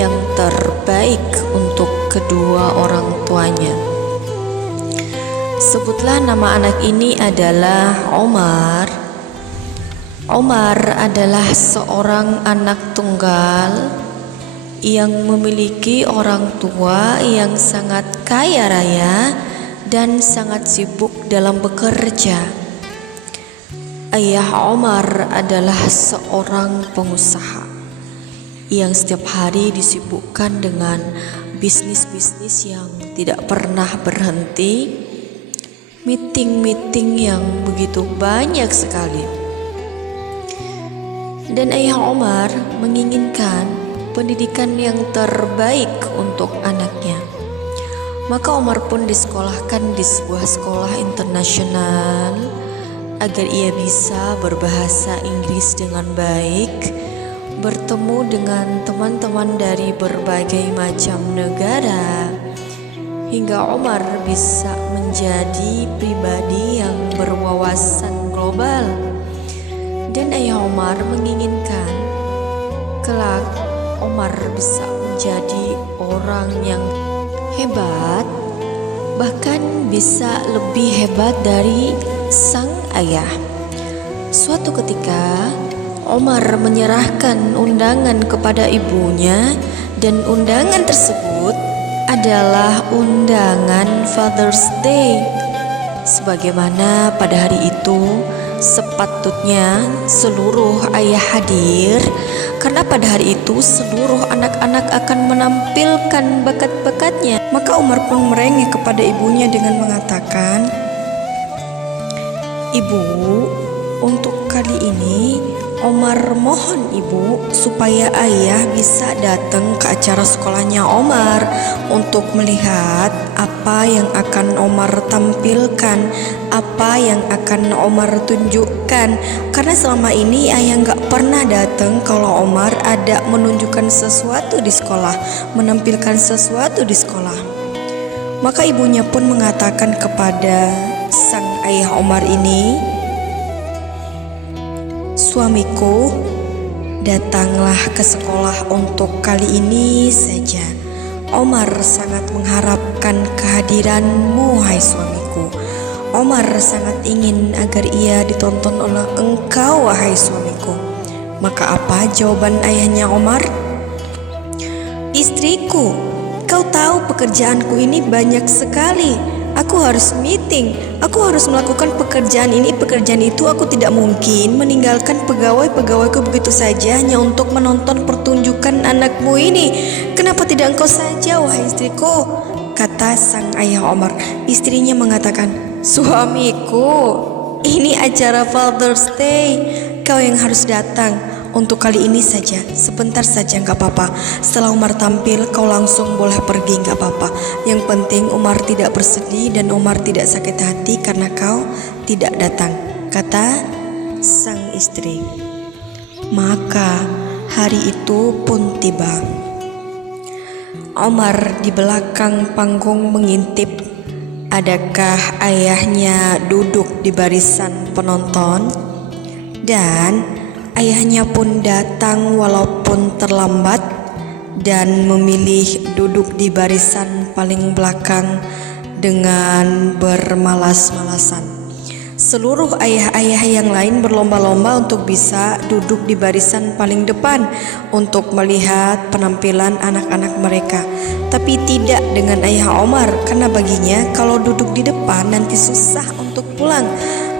yang terbaik untuk kedua orang tuanya. Sebutlah nama anak ini adalah Omar. Omar adalah seorang anak tunggal yang memiliki orang tua yang sangat kaya raya dan sangat sibuk dalam bekerja. Ayah Omar adalah seorang pengusaha yang setiap hari disibukkan dengan bisnis-bisnis yang tidak pernah berhenti, meeting-meeting yang begitu banyak sekali. Dan ayah Omar menginginkan pendidikan yang terbaik untuk anaknya. Maka Omar pun disekolahkan di sebuah sekolah internasional agar ia bisa berbahasa Inggris dengan baik, bertemu dengan teman-teman dari berbagai macam negara, hingga Omar bisa menjadi pribadi yang berwawasan global. Dan ayah Omar menginginkan kelak Omar bisa menjadi orang yang hebat, bahkan bisa lebih hebat dari sang ayah. Suatu ketika Omar menyerahkan undangan kepada ibunya, dan undangan tersebut adalah undangan Father's Day. Sebagaimana pada hari itu sepatutnya seluruh ayah hadir, karena pada hari itu seluruh anak-anak akan menampilkan bakat-bakatnya. Maka Umar pun merengek kepada ibunya dengan mengatakan, "Ibu, untuk kali ini Omar mohon ibu supaya ayah bisa datang ke acara sekolahnya Omar untuk melihat apa yang akan Omar tampilkan, apa yang akan Omar tunjukkan. Karena selama ini ayah gak pernah datang kalau Omar ada menunjukkan sesuatu di sekolah, menampilkan sesuatu di sekolah." Maka ibunya pun mengatakan kepada sang ayah Omar ini, "Suamiku, datanglah ke sekolah untuk kali ini saja. Omar sangat mengharapkan kehadiranmu, hai suamiku. Omar sangat ingin agar ia ditonton oleh engkau, wahai suamiku." Maka apa jawaban ayahnya Omar? "Istriku, kau tahu pekerjaanku ini banyak sekali. Aku harus meeting, aku harus melakukan pekerjaan ini, pekerjaan itu. Aku tidak mungkin meninggalkan pegawai-pegawaiku begitu saja hanya untuk menonton pertunjukan anakmu ini. Kenapa tidak engkau saja, wahai istriku?" Kata sang ayah Omar. Istrinya mengatakan, "Suamiku, ini acara Father's Day, kau yang harus datang. Untuk kali ini saja, sebentar saja gak apa-apa. Setelah Umar tampil, kau langsung boleh pergi, gak apa-apa. Yang penting Umar tidak bersedih dan Umar tidak sakit hati karena kau tidak datang," kata sang istri. Maka hari itu pun tiba. Omar di belakang panggung mengintip adakah ayahnya duduk di barisan penonton, dan ayahnya pun datang walaupun terlambat dan memilih duduk di barisan paling belakang dengan bermalas-malasan. Seluruh ayah-ayah yang lain berlomba-lomba untuk bisa duduk di barisan paling depan untuk melihat penampilan anak-anak mereka. Tapi tidak dengan ayah Omar, karena baginya kalau duduk di depan nanti susah untuk pulang.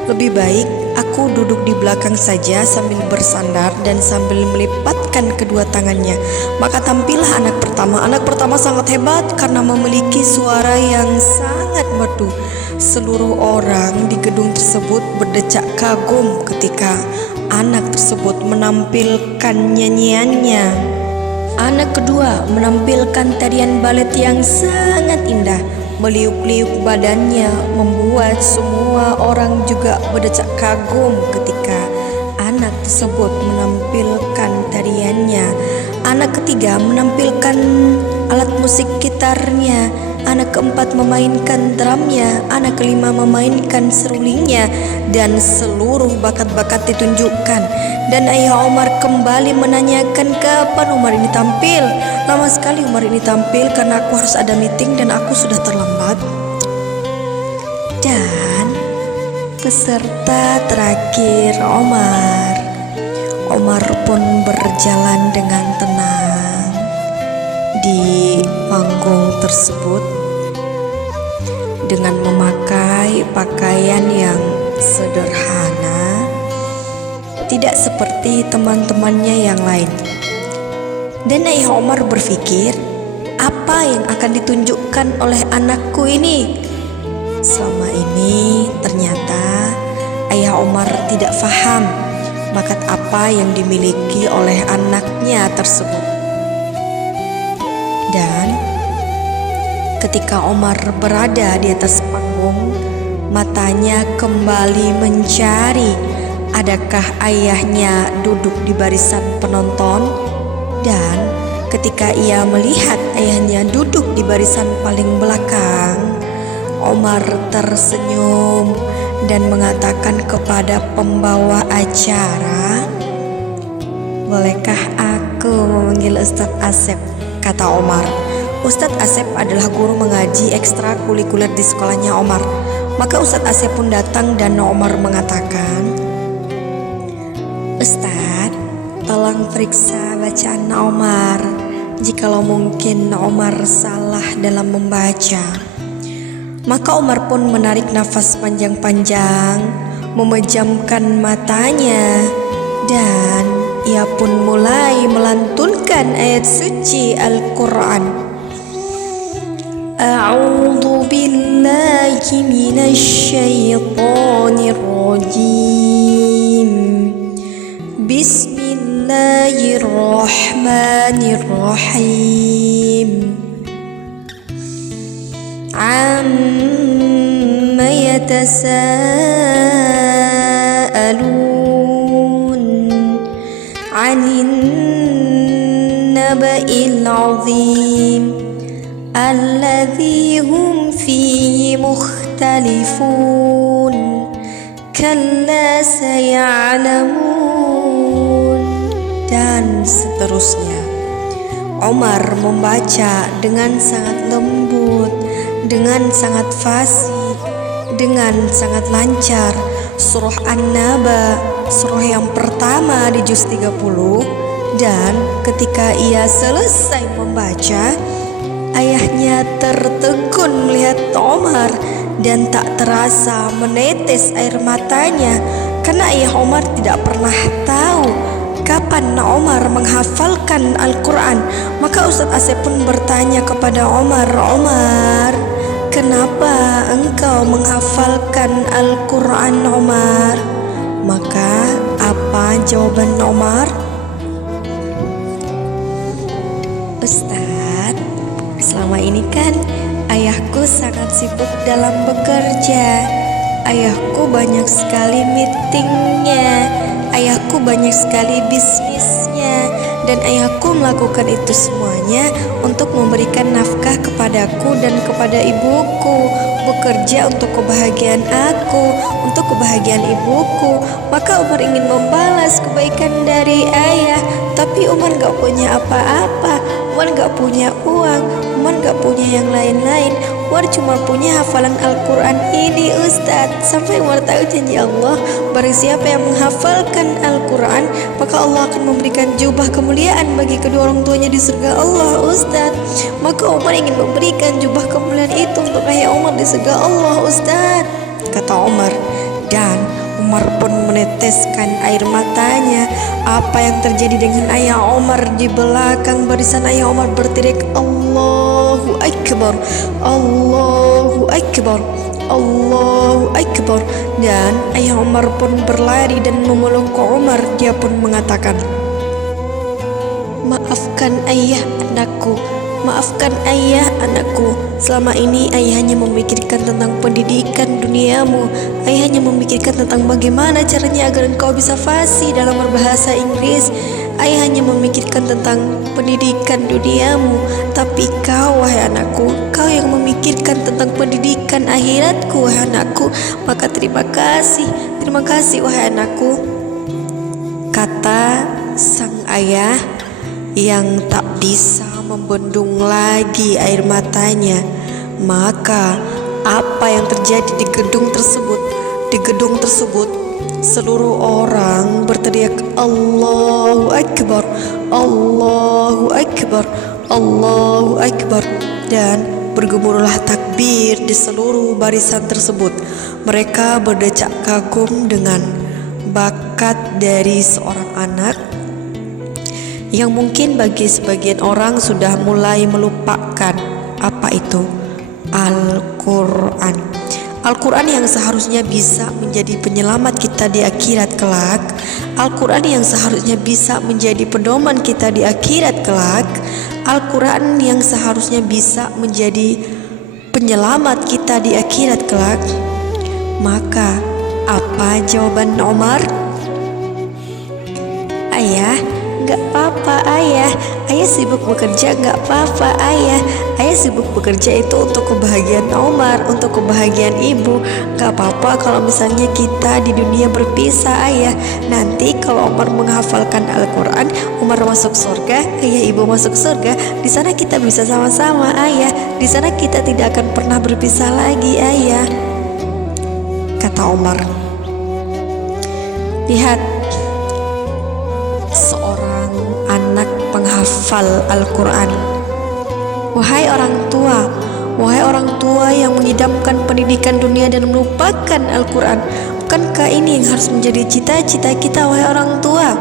Lebih baik aku duduk di belakang saja sambil bersandar dan sambil melipatkan kedua tangannya. Maka tampillah anak pertama. Anak pertama sangat hebat karena memiliki suara yang sangat merdu. Seluruh orang di gedung tersebut berdecak kagum ketika anak tersebut menampilkan nyanyiannya. Anak kedua menampilkan tarian balet yang sangat indah. Meliuk-liuk badannya membuat semua orang juga berdecak kagum ketika anak tersebut menampilkan tariannya. Anak ketiga menampilkan alat musik gitarnya anak keempat memainkan drumnya, anak kelima memainkan serulingnya, dan seluruh bakat-bakat ditunjukkan. Dan ayah Umar kembali menanyakan kapan Umar ini tampil. Lama sekali Umar ini tampil karena aku harus ada meeting dan aku sudah terlambat. Dan peserta terakhir Umar pun berjalan dengan tenang di panggung tersebut dengan memakai pakaian yang sederhana, tidak seperti teman-temannya yang lain. Dan ayah Umar berpikir, apa yang akan ditunjukkan oleh anakku ini? Selama ini ternyata ayah Umar tidak paham bakat apa yang dimiliki oleh anaknya tersebut. Dan ketika Umar berada di atas panggung, matanya kembali mencari adakah ayahnya duduk di barisan penonton. Dan ketika ia melihat ayahnya duduk di barisan paling belakang, Umar tersenyum dan mengatakan kepada pembawa acara, "Bolehkah aku memanggil Ustadz Asep?" kata Umar. Ustadz Asep adalah guru mengaji ekstrakurikuler di sekolahnya Umar. Maka Ustadz Asep pun datang dan Umar mengatakan, "Ustadz, tolong periksa bacaan Umar. Jikalau mungkin Umar salah dalam membaca." Maka Umar pun menarik nafas panjang-panjang, memejamkan matanya, dan ia pun mulai melantunkan ayat suci Al-Quran. A'udzu billahi minasy syaithanir rajim. Bismillahirrahmanirrahim. Amma yatasaalun 'anin naba'il 'azim alladzi hum fihi mukhtalifun kalla saya'lamun. Dan seterusnya. Umar membaca dengan sangat lembut, dengan sangat fasih, dengan sangat lancar surah An-Naba, surah yang pertama di juz 30. Dan ketika ia selesai membaca, ayahnya tertegun melihat Umar dan tak terasa menetes air matanya karena ayah Umar tidak pernah tahu kapan Umar menghafalkan Al-Quran. Maka Ustadz Asep pun bertanya kepada Umar, "Umar, kenapa engkau menghafalkan Al-Quran, Umar?" Maka apa jawaban Umar? "Ustadz, selama ini kan ayahku sangat sibuk dalam bekerja. Ayahku banyak sekali meetingnya, ayahku banyak sekali bisnisnya, dan ayahku melakukan itu semuanya untuk memberikan nafkah kepadaku dan kepada ibuku, bekerja untuk kebahagiaan aku, untuk kebahagiaan ibuku. Maka Umar ingin membalas kebaikan dari ayah, tapi Umar gak punya apa-apa. Umar gak punya uang, Umar gak punya yang lain-lain. Umar cuma punya hafalan Al-Quran ini, Ustadz." Sampai Umar tahu janji Allah, barang siapa yang menghafalkan Al-Quran, maka Allah akan memberikan jubah kemuliaan bagi kedua orang tuanya di surga Allah, Ustadz. Maka Umar ingin memberikan jubah kemuliaan itu untuk ayah Umar di surga Allah, Ustadz, kata Umar. Dan Umar pun meneteskan air matanya. Apa yang terjadi dengan ayah Umar? Di belakang barisan ayah Umar berteriak, "Allahu Akbar, Allahu Akbar, Allahu Akbar." Dan ayah Umar pun berlari dan memeluk Umar. Dia pun mengatakan, "Maafkan ayah anakku, maafkan ayah anakku. Selama ini ayah hanya memikirkan tentang pendidikan duniamu. Ayah hanya memikirkan tentang bagaimana caranya agar engkau bisa fasih dalam berbahasa Inggris. ayah hanya memikirkan tentang pendidikan duniamu, tapi kau, wahai anakku, kau yang memikirkan tentang pendidikan akhiratku, wahai anakku. Maka terima kasih wahai anakku, kata sang ayah yang tak bisa membendung lagi air matanya. Maka apa yang terjadi di gedung tersebut? Di gedung tersebut seluruh orang berteriak Allahu Akbar, Allahu Akbar, Allahu Akbar, dan bergemuruhlah takbir di seluruh barisan tersebut. Mereka berdecak kagum dengan bakat dari seorang anak yang mungkin bagi sebagian orang sudah mulai melupakan apa itu Al-Quran. Al-Quran yang seharusnya bisa menjadi penyelamat kita di akhirat kelak, Al-Quran yang seharusnya bisa menjadi pedoman kita di akhirat kelak, Al-Quran yang seharusnya bisa menjadi penyelamat kita di akhirat kelak. Maka apa jawaban Umar? Ayah, gak apa-apa ayah sibuk bekerja, gak apa-apa ayah sibuk bekerja itu untuk kebahagiaan Umar, untuk kebahagiaan ibu. Gak apa-apa kalau misalnya kita di dunia berpisah ayah. Nanti kalau Umar menghafalkan Al-Quran, Umar masuk surga, ayah ibu masuk surga. Di sana kita bisa sama-sama ayah, di sana kita tidak akan pernah berpisah lagi ayah, kata Umar. Lihat, seorang anak penghafal Al-Quran. Wahai orang tua yang mengidamkan pendidikan dunia dan melupakan Al-Quran, bukankah ini yang harus menjadi cita-cita kita, wahai orang tua?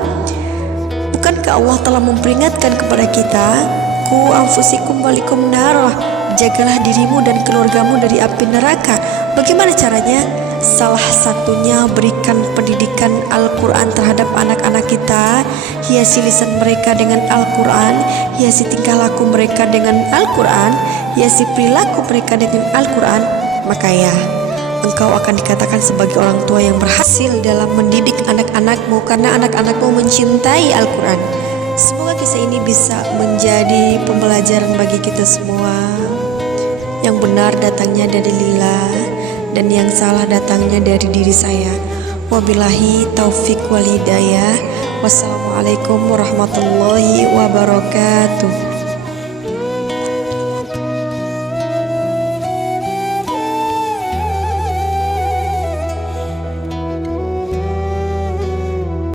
Bukankah Allah telah memperingatkan kepada kita, Ku anfusikum walikum narah, jagalah dirimu dan keluargamu dari api neraka. Bagaimana caranya? Salah satunya berikan pendidikan Al-Quran terhadap anak-anak kita. Hiasi lisan mereka dengan Al-Quran, hiasi tingkah laku mereka dengan Al-Quran, hiasi perilaku mereka dengan Al-Quran. Maka ya, engkau akan dikatakan sebagai orang tua yang berhasil dalam mendidik anak-anakmu, karena anak-anakmu mencintai Al-Quran. Semoga kisah ini bisa menjadi pembelajaran bagi kita semua. Yang benar datangnya dari Lillah, dan yang salah datangnya dari diri saya. Wabillahi taufik wal hidayah. Wassalamualaikum warahmatullahi wabarakatuh.